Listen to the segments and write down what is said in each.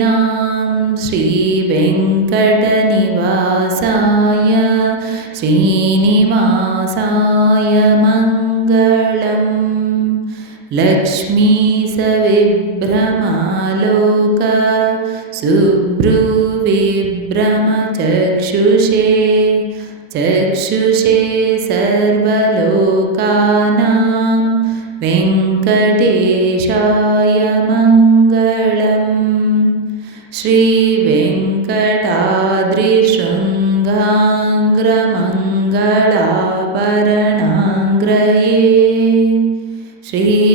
श्रीवेङ्कटनिवासाय श्रीनिवासाय मङ्गलम् लक्ष्मीसविभ्रमालोक सुब्रुविभ्रमचक्षुषे चक्षुषे श्रीवेङ्कटाद्रिशृङ्गाङ्ग्रमङ्गलाभरणाङ्ग्रये श्री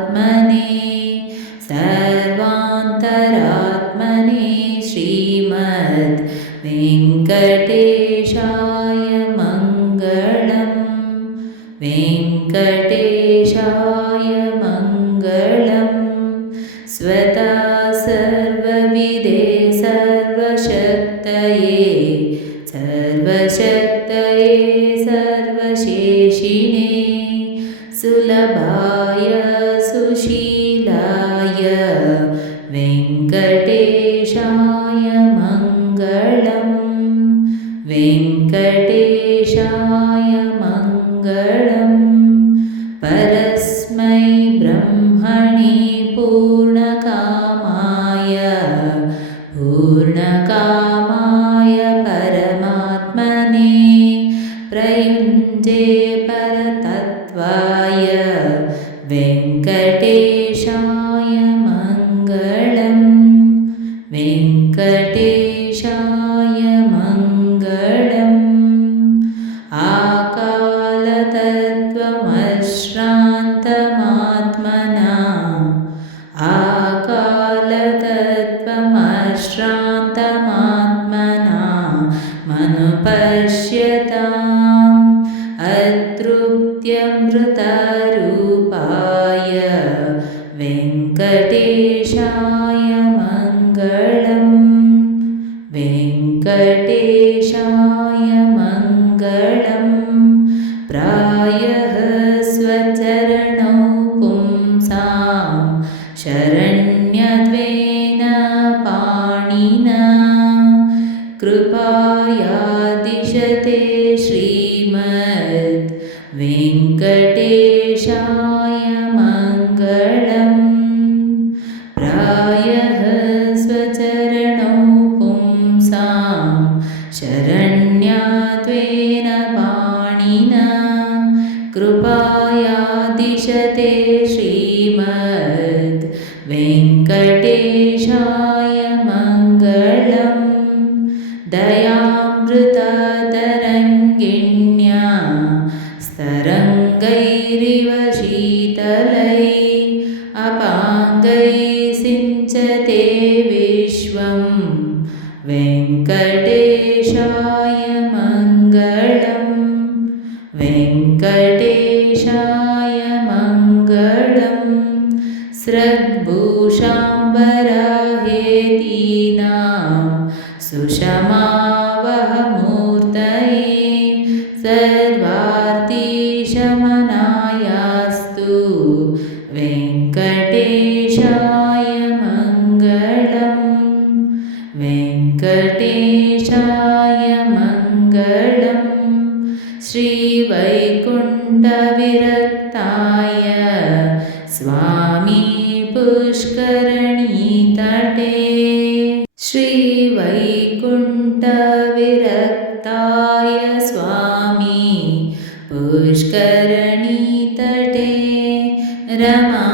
आत्मने सर्वान्तरात्मने श्रीमद् वेङ्कटेशाय मङ्गलम्। वेङ्कटेशाय मङ्गलम्। വെങ്ക मङ्गलं वेङ्कट वेङ्कटेशाय मङ्गलम् वेङ्कटेशाय मङ्गलम् श्रद्भूषाम्बराहेतिना सुषमा वेङ्कटेशाय मङ्गलम् श्रीवैकुण्ठविरक्ताय स्वामी पुष्करणीतटे श्रीवैकुण्ठविरक्ताय स्वामी पुष्करणीतटे रमाय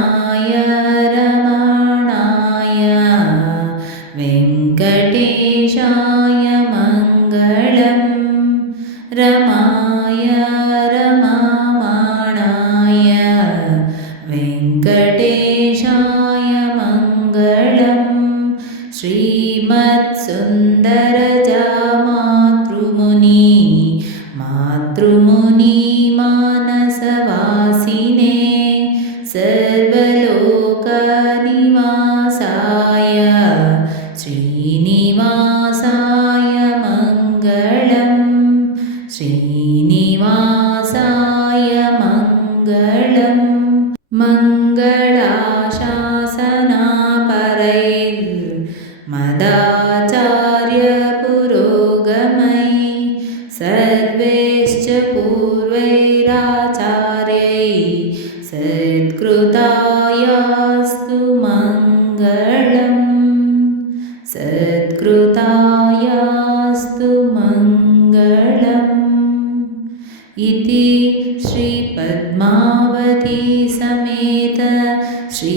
सर्वैश्च पूर्वैराचार्यै सत्कृतायास्तु मङ्गलम्। सत्कृतायास्तु मङ्गलम्। इति श्रीपद्मावती समेत श्री